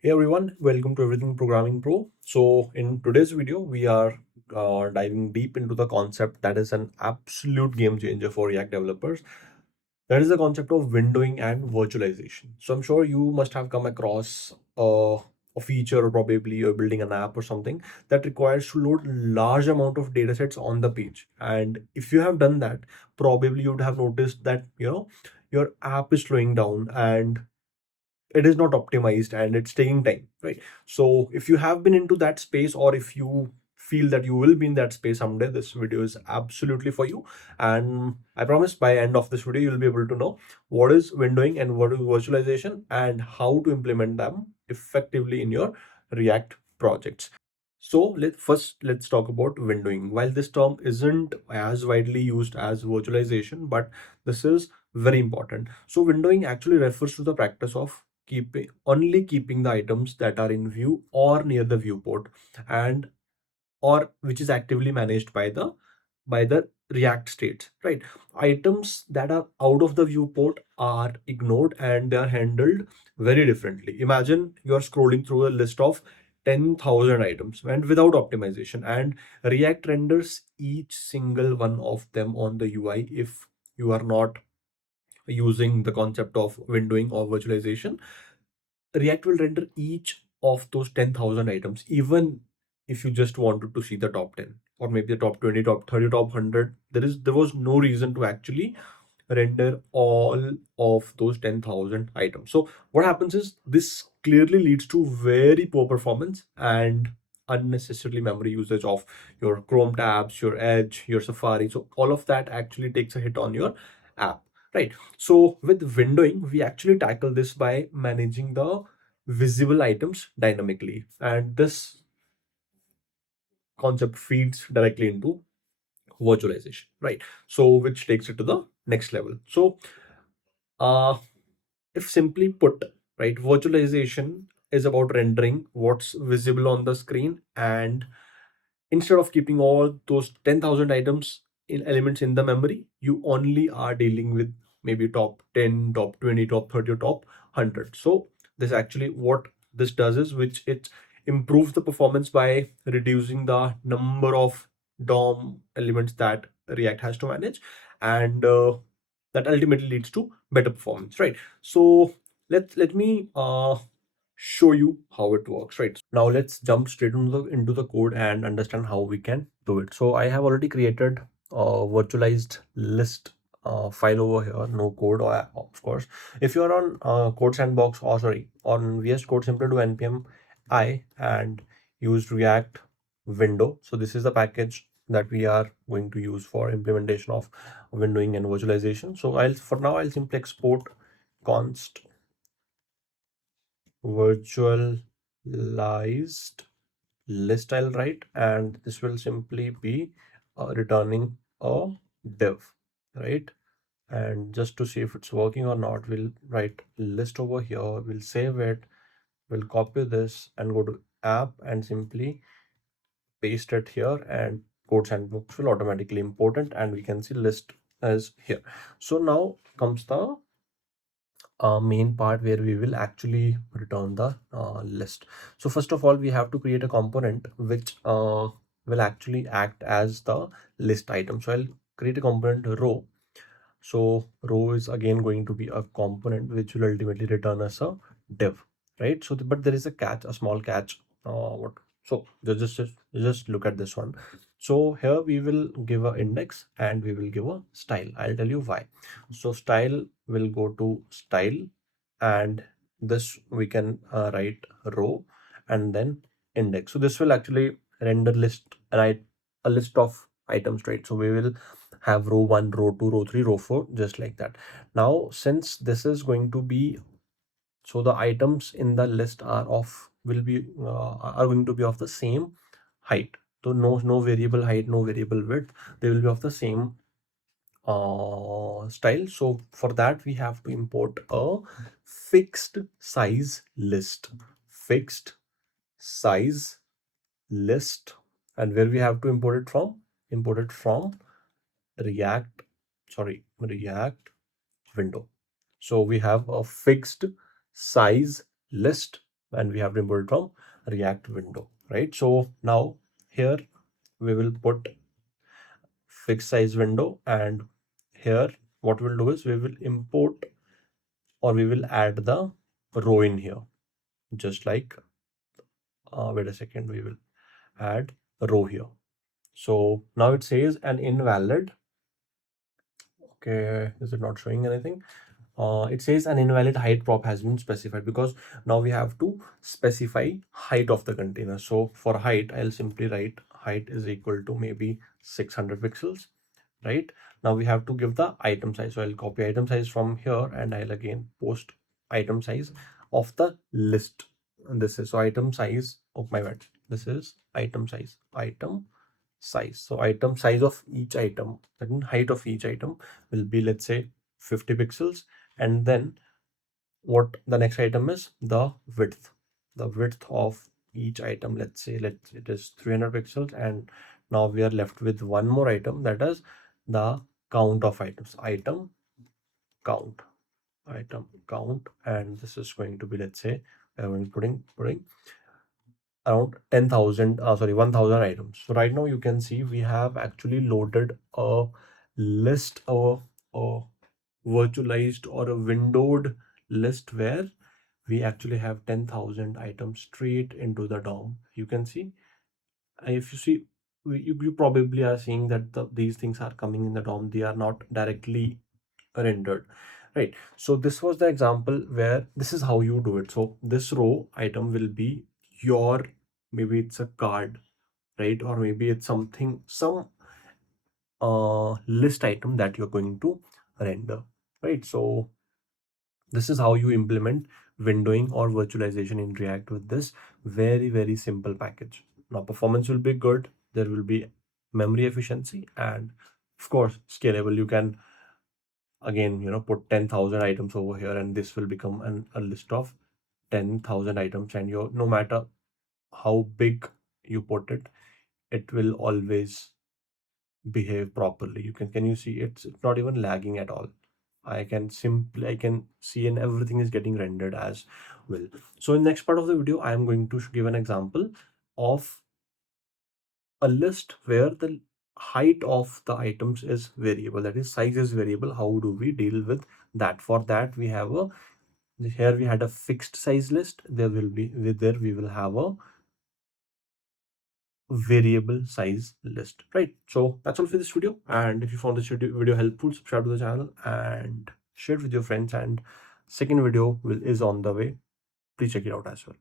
Hey everyone, welcome to Everything Programming Pro. So, in today's video, we are diving deep into the concept that is an absolute game changer for React developers. That is the concept of windowing and virtualization. So, I'm sure you must have come across a feature, or probably you're building an app or something that requires to load large amount of data sets on the page. And if you have done that, probably you would have noticed that your app is slowing down and it is not optimized and it's taking time, right? So if you have been into that space, or if you feel that you will be in that space someday, this video is absolutely for you. And I promise by end of this video you'll be able to know what is windowing and what is virtualization and how to implement them effectively in your React projects. So let's talk about windowing. While this term isn't as widely used as virtualization, but this is very important. So windowing actually refers to the practice of keeping the items that are in view or near the viewport, and or which is actively managed by the React state, right? Items that are out of the viewport are ignored and they are handled very differently. Imagine you're scrolling through a list of 10,000 items and without optimization, and React renders each single one of them on the UI. If you are not using the concept of windowing or virtualization, React will render each of those 10,000 items, even if you just wanted to see the top 10 or maybe the top 20, top 30, top 100. There was no reason to actually render all of those 10,000 items. So what happens is this clearly leads to very poor performance and unnecessarily memory usage of your Chrome tabs, your Edge, your Safari. So all of that actually takes a hit on your app, right? So with windowing, we actually tackle this by managing the visible items dynamically. And this concept feeds directly into virtualization, right? So which takes it to the next level. So uh, if simply put, right, virtualization is about rendering what's visible on the screen, and instead of keeping all those 10,000 items in elements in the memory, you only are dealing with maybe top 10, top 20, top 30, or top 100. So this actually what this does is which it improves the performance by reducing the number of DOM elements that React has to manage, and that ultimately leads to better performance, right? So let me show you how it works, right? Now let's jump straight into the code and understand how we can do it. So I have already created a virtualized list file over here, no code, or of course. If you are on Code Sandbox, or sorry, on VS Code, simply do npm I and use React window. So this is the package that we are going to use for implementation of windowing and virtualization. So I'll simply export const virtualized list, I'll write, and this will simply be returning a div, right? And just to see if it's working or not, we'll write list over here, we'll save it, we'll copy this and go to app and simply paste it here, and Code Sandbox will automatically import it and we can see list as here. So now comes the main part where we will actually return the list. So first of all, we have to create a component which will actually act as the list item. So I'll create a component row. So row is again going to be a component which will ultimately return us a div, right? So but there is a catch, a small catch. What? So just look at this one. So here we will give a index and we will give a style. I'll tell you why. So style will go to style, and this we can write row and then index. So this will actually render list, right, a list of items, right? So we will have row 1, row 2, row 3, row 4, just like that. Now since this is going to be, so the items in the list are going to be of the same height. So no variable height, no variable width, they will be of the same style. So for that we have to import a fixed size list. Fixed size list. And where we have to import it from? Import it from react react window. So we have a fixed size list and we have to import it from React window, right? So now here we will put fixed size window, and here what we'll do is we will import, or we will add the row in here, just like wait a second, we will add a row here. So now it says an invalid. Okay, is it not showing anything? It says an invalid height prop has been specified, because now we have to specify height of the container. So for height, I'll simply write height is equal to maybe 600 pixels, right? Now we have to give the item size. So I'll copy item size from here, and I'll again post item size of the list. And this is so item size. Oh my bad. This is item size. Item size. So item size of each item, that means height of each item will be, let's say, 50 pixels. And then what the next item is, the width of each item, let's say it is 300 pixels. And now we are left with one more item, that is the count of items, count item count. And this is going to be, let's say, I'm putting around 10,000, sorry, 1,000 items. So right now you can see we have actually loaded a list, a virtualized or a windowed list, where we actually have 10,000 items straight into the DOM. You can see, if you see, you probably are seeing that these things are coming in the DOM. They are not directly rendered, right? So this was the example where this is how you do it. So this row item will be your, maybe it's a card, right? Or maybe it's something, some list item that you're going to render, right? So this is how you implement windowing or virtualization in React with this very simple package. Now performance will be good, there will be memory efficiency, and of course scalable. You can again, put 10,000 items over here, and this will become a list of 10,000 items. And no matter how big you put it, it will always behave properly. Can you see, it's not even lagging at all. I can see, and everything is getting rendered as well. So in next part of the video, I am going to give an example of a list where the height of the items is variable, that is size is variable. How do we deal with that? For that, we have a, here we had a fixed size list. There will be, with there we will have a variable size list, right? So that's all for this video, and if you found this video helpful, subscribe to the channel and share it with your friends. And second video is on the way. Please check it out as well.